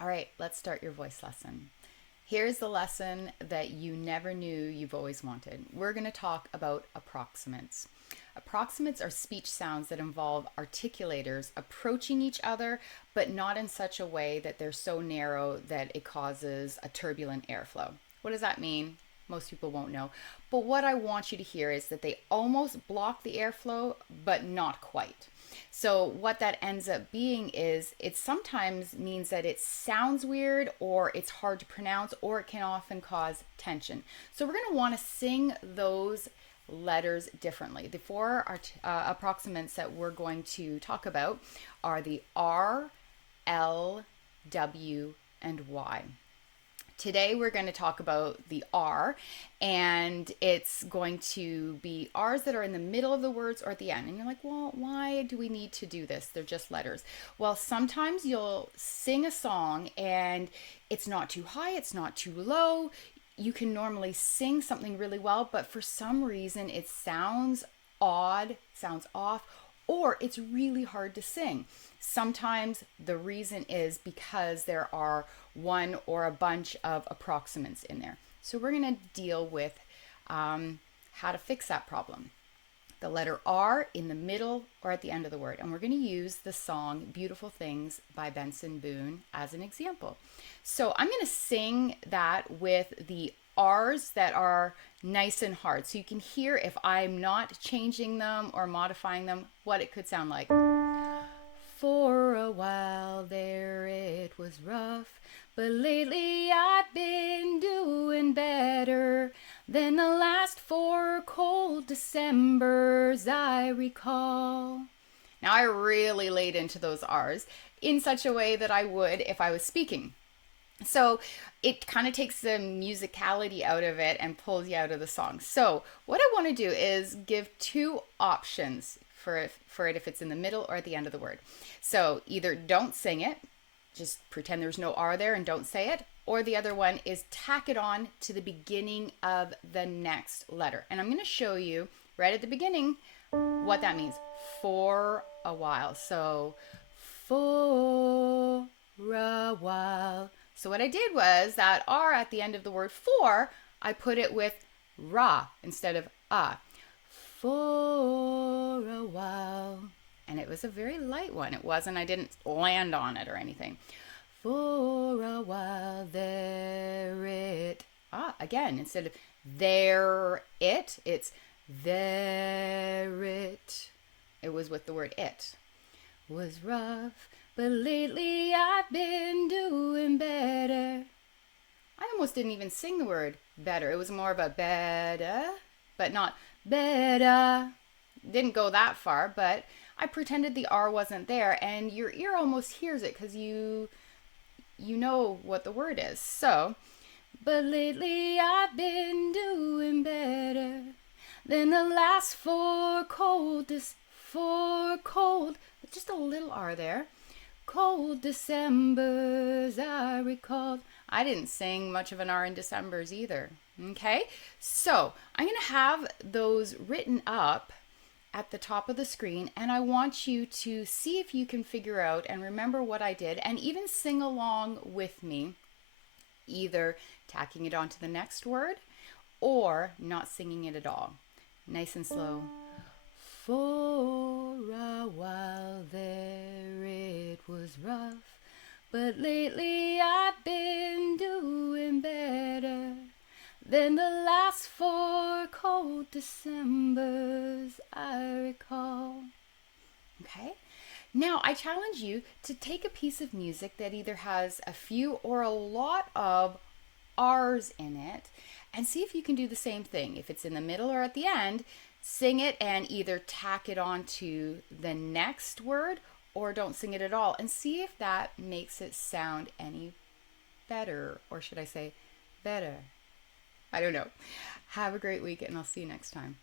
All right, let's start your voice lesson. Here's the lesson that you never knew you've always wanted. We're going to talk about approximants. Approximants are speech sounds that involve articulators approaching each other, but not in such a way that they're so narrow that it causes a turbulent airflow. What does that mean? Most people won't know. But what I want you to hear is that they almost block the airflow, but not quite. So what that ends up being is it sometimes means that it sounds weird or it's hard to pronounce or it can often cause tension. So we're going to want to sing those letters differently. The four approximants that we're going to talk about are the R, L, W, and Y. Today we're going to talk about the R, and it's going to be R's that are in the middle of the words or at the end. And you're like, well, why do we need to do this? They're just letters. Well, sometimes you'll sing a song and it's not too high, it's not too low. You can normally sing something really well, but for some reason it sounds odd, sounds off, or it's really hard to sing. Sometimes the reason is because there are one or a bunch of approximants in there. So we're going to deal with how to fix that problem. The letter R in the middle or at the end of the word. And we're going to use the song Beautiful Things by Benson Boone as an example. So I'm going to sing that with the R's that are nice and hard. So you can hear if I'm not changing them or modifying them, what it could sound like. For a while there it was rough, but lately I've been doing better than the last 4 cold Decembers I recall. Now I really laid into those R's in such a way that I would if I was speaking. So it kind of takes the musicality out of it and pulls you out of the song. So what I want to do is give 2 options for it if it's in the middle or at the end of the word. So either don't sing it, just pretend there's no R there and don't say it, or the other one is tack it on to the beginning of the next letter. And I'm going to show you right at the beginning what that means. For a while. So for a while. So what I did was that R at the end of the word for, I put it with ra instead of ah. For a while. And it was a very light one. It wasn't, I didn't land on it or anything. For a while there it. Again, instead of there it's there it. It was with the word it. Was rough, but lately I've been doing better. I almost didn't even sing the word better. It was more of a better, but not better. Didn't go that far, but I pretended the R wasn't there, and your ear almost hears it because you know what the word is. So, but lately I've been doing better than the last 4 cold, just a little R there. Cold Decembers I recalled. I didn't sing much of an R in Decembers either. Okay, so I'm going to have those written up at the top of the screen, and I want you to see if you can figure out and remember what I did and even sing along with me, either tacking it onto the next word or not singing it at all. Nice and slow. For a while there it was rough, but lately I've been doing better than the last 4 cold Decembers I recall. Okay? Now I challenge you to take a piece of music that either has a few or a lot of R's in it and see if you can do the same thing. If it's in the middle or at the end, sing it and either tack it on to the next word or don't sing it at all and see if that makes it sound any better, or should I say better? I don't know. Have a great week and I'll see you next time.